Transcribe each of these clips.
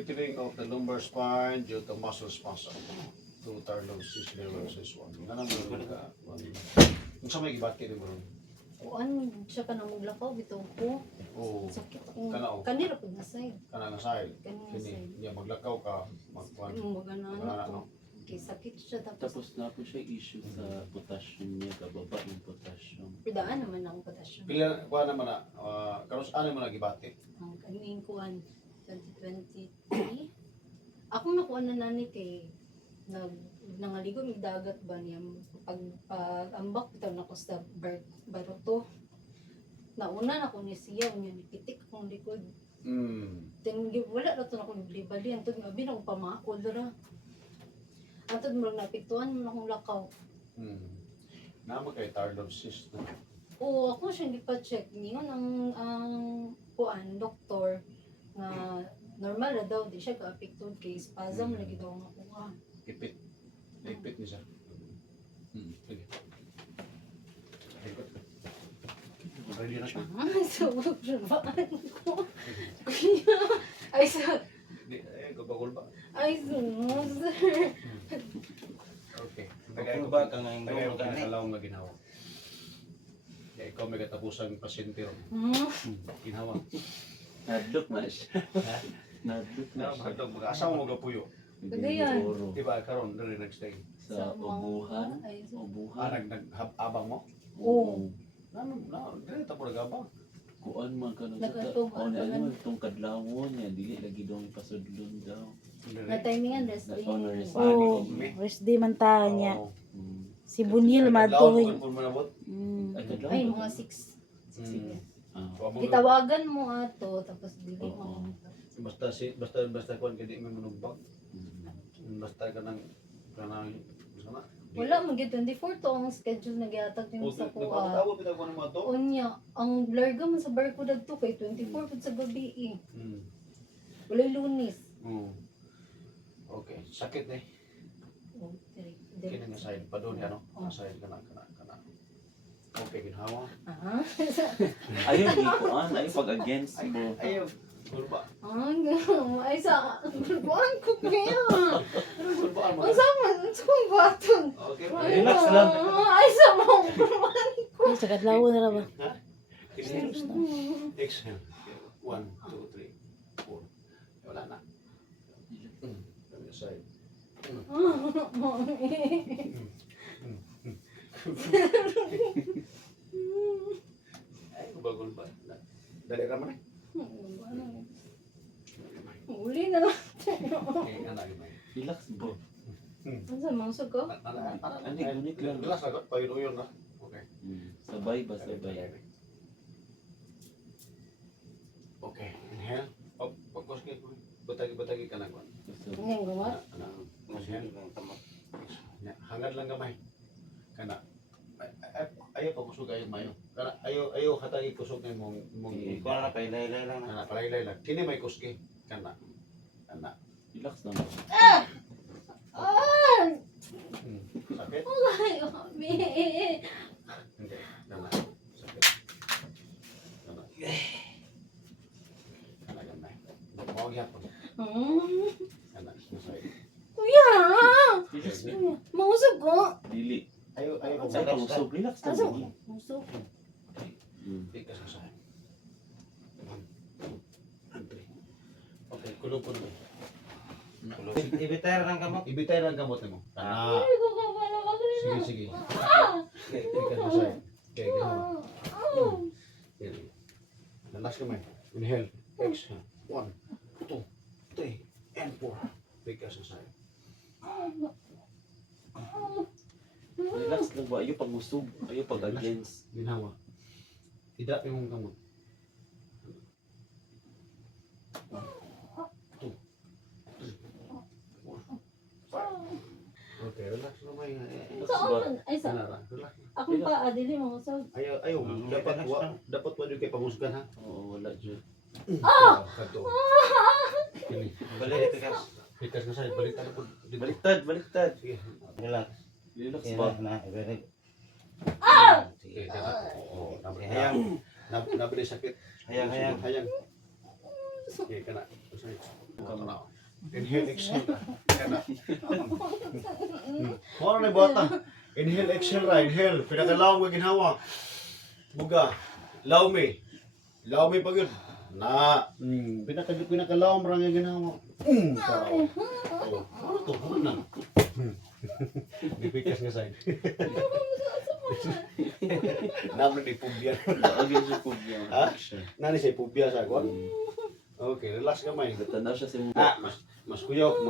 weakening of the lumbar spine due to muscle spasm. Two tarlon cyst versus one. Nga naman ka. Kung sa may gibati din mo ron. Kuan siya ka nang maglakaw bitaw ko. Oo. Sakit Kanaw. kanira pud na side. Kana nga side. Kanina Kini. side. Niya maglakaw ka. Magkuhan. Magana Magana, to. no? Kay sakit siya tapos Tapos na po siya issue sa potassium niya, kababa yung potassium. pidaan naman ang potassium. Pila kuha naman na. Karos ano mo na gibati? Ang kaning kuan 2023. Ako nakuha na nani kay nangaligo ng dagat ba niya pag ambak bitaw na ko sa baruto. Nauna na ko ni siya niya nipitik akong likod. Tinggi wala na to na akong libali antod ngabi na ko pamakod ra. Antod mo napiktuan mo na akong lakaw. Nama kay tarlon cyst na. Oo, ako siya hindi pa check. Ngayon ang kuan doktor nga normal na daw di siya ka-affected kay spasm lagi daw nga kuha. Ipit. Ipit ni siya. Sige. Ready na siya. So, magbabaan ko. Kuya, ay sa, Gabagol ba? ay sus. Okay. Bagay ba ka ngayon Tagay ko gani? ka kalawang nga ginawa. Kaya ikaw may katapusan ng pasyente ron. Ginawa. Nadlok na siya. Ha? Nadlok na siya. Hadlok, mag-asawa mo gapuyo. Kagayan. Siguro. Diba, karon dali next day. Sa ubuhan. Ay, sa, Ubuhan. Nag-abang mo? Oo. Dali tapo nag-abang. Kuan man ka na sa Nagatugan kuan ka ano man. itong kadlawon niya dili lagi daw ipasudlon daw. na timingan rest day. Na rest Oh, rest day man ta niya. Si Bunil Madto. madtuhin. Ay kadlawon. Ay, mga 6. Ah. Gitawagan mo ato, tapos dili Oo. mo. Basta kuan kadi may manugbang. Basta kanang sana. Wala, mag 24 to ang schedule na gihatag din sa kuha. Nagpapatawa pita ko ng mga to. Unya, ang larga man sa barko dagto kay 24 pud sa gabi eh. Wala Lunes. Okay, sakit eh. Oh, Kini nga side pa doon ano? Side kana. Okay, ginawa. Ah. Ayaw di kuan, ayaw pag against mo. Ayaw. Gulba. Ay sa buwan ko kaya. Gulbaan mo. Ang sama sa kong baton. Okay. Relax lang. Ay sa mo buwan ko. Ay, sa kadlaw na ra ba? Ha? Exhale. 1, 2, 3, 4. Wala na. Kami side. Ay, bagol ba? Dali raman eh. Uli na lang. Okay, anak yun eh. Relax bro. Ang sa mga suko? Ani, gunit lang. Relax agad, payun-uyon na. Okay. Sabay ba sabay? Okay, inhale. Pagkos kayo, batagi ka na ko. Ngayon gawa? Inhale. Hangad lang gamay. Kana. Ayaw pa kusog ayaw mayo. Kana ayaw hatagi kusog na mong Ikaw na pailay-lay lang na. kana palaylay lang. Kini may kuski. Kana. Relax lang. Sakit? Ay, mami. Hindi. Kana. Sakit. Kana. Kana gamay. Mawag yapon. Kana. Masay. Kuya! Relax ba? Mausap ko. Dili. Ayaw Sa kausog, relax lang. Aso? lagi. Mausap. Tikas ka sa akin. 1, 2, 3. Okay, kulong po naman. Ibitay lang gamot. Ibitay lang gamot mo. Kana. Ay, ko ka pala mag-relax. Sige. Okay, tikas ka sa akin. Okay, ginawa. Yan. Lalas kamay. Inhale. Exhale. 1, 2, 3, and 4. Tikas ka sa akin. Relax lang ba? Ayaw pag usog. Ayaw pag against. Ginawa. Tidak yung gamot. 1, 2, 3, 4, 5. Okay, relax naman. Relax ba? Ay, sa Relax. akong paa, dili mausap. Ayaw. Dapat wala kayo pamusgan ha. Oo, wala dyan. Kanto. Kini. Balik tikas. Tikas ka sa akin. Baliktad po. Baliktad. Sige. Relax. Relax ba? Relax na. Ibalik. Sige, dapat. Oo, Hayang. nabili sakit. Hayang. Hayang. Sige, kana. Sorry. Tanaw. Inhale, exhale ra. Kana. Moro na bota. Inhale, exhale ra. Inhale. Pinakalawang mo ginhawa. Buga. Lawmi. Lawmi pa yun. Na. Pinakalawang mo nga ginhawa. Tanaw. Oh, ano to? Ano na? Dipikas nga side. Naman ni Pubia. Again siya po niya. Ha? Nani siya Pubia sa ko? Okay, relax kamay. Tanaw siya sa mga. Mas kuyaw,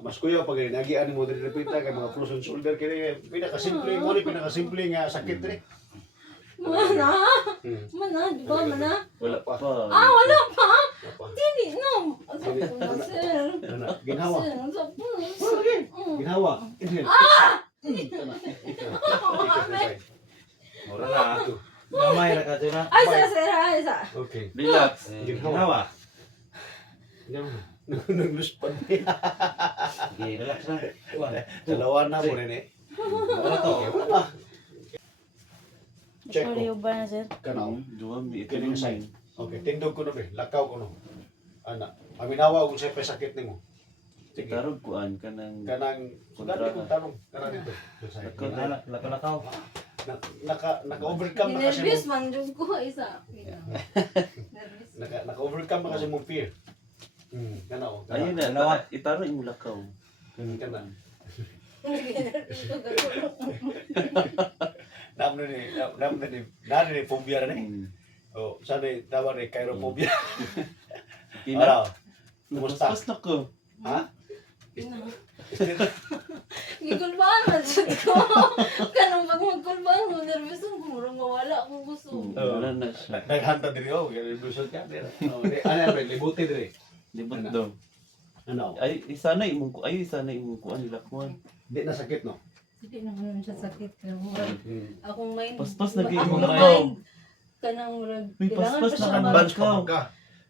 mas kuyaw pag nagian mo diri repita kay mga frozen shoulder kini pinakasimple mo ni pinakasimple nga sakit rin. Mana? Mana, di ba mana? Wala pa. Wala pa. Apa? Dili no. Asa ko na sir. Ginawa. Sir, asa po. Ginawa. Inhale. Mura na. Gamay ra ka dyan na. Ay sa. Okay. Relax. Ginawa. Ginawa. Nagluspad niya. Sige, relax na. Dalawa na mo rin eh. Ano to? Check Sorry, ko. ba na, sir? Kanaw. Duwam di ito Kining yung sign. sign. Okay, tindog ko na be. Lakaw ko na. Ana. Aminawa kung siya pa sakit nimo. Sige. Tarog kuan ka ng Kanang dali kong tanong kanang dito. Lakaw. Naka-overcome na kasi Nervous mo. man jud ko isa. Nervous. Naka-overcome na kasi mong fear. Kana o. ayun na, itaro yung lakaw. Kana. Namna ni phobia na ni. Oh, sana tawag ni chirophobia. Tina. Ano? Kumusta? Napaspas na ko. Ha? Gikulbaan man jud ko. Kanang pag magkulbaan mo nervous ko murang mawala akong gusto. Wala na siya. Naghanta diri oh, kaya lusot ka diri. Oh, ano ba libuti diri. Libot daw. Ano? Ay, isa na imong kuan nila kuan. Di na sakit no. Hindi naman siya sakit pero murag akong mind. Paspas na gyud akong mo lakaw. mind. Kanang murag May kailangan paspas pa siya na mag- Advance pa ka.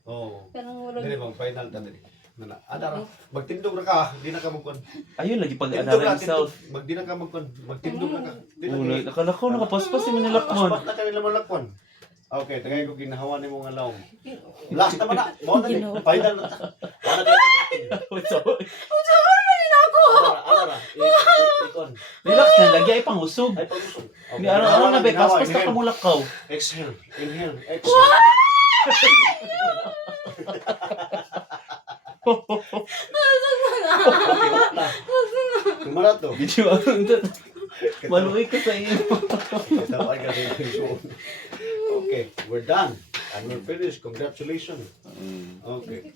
Oh. kanang murag Dili bang final ta diri. Nana, ada magtindog ra ka, di na ka magkon. Ayun lagi pag Tindog anara ra ni South. Mag di na ka magkon, magtindog ra ka. Di na Ulo, ka. nakalakaw nakapaspas ni nila kuan. Paspas na kanila malakwan. Okay, tagay ko ginahawa ni mga lawom. Last naman na. Mo na ni. Final na ta. Wala ka. Ara. Ikon. Relax na lagi ay pangusog. Ay pag-usog. Ni araw-araw na be paspas na kamulakaw. Exhale. Inhale. Exhale. Okay, wala na. Kumarat to. Video maluoy ka sa iyo. Tawag ka rin yung show. Okay, we're done. And we're finished. Congratulations. Okay.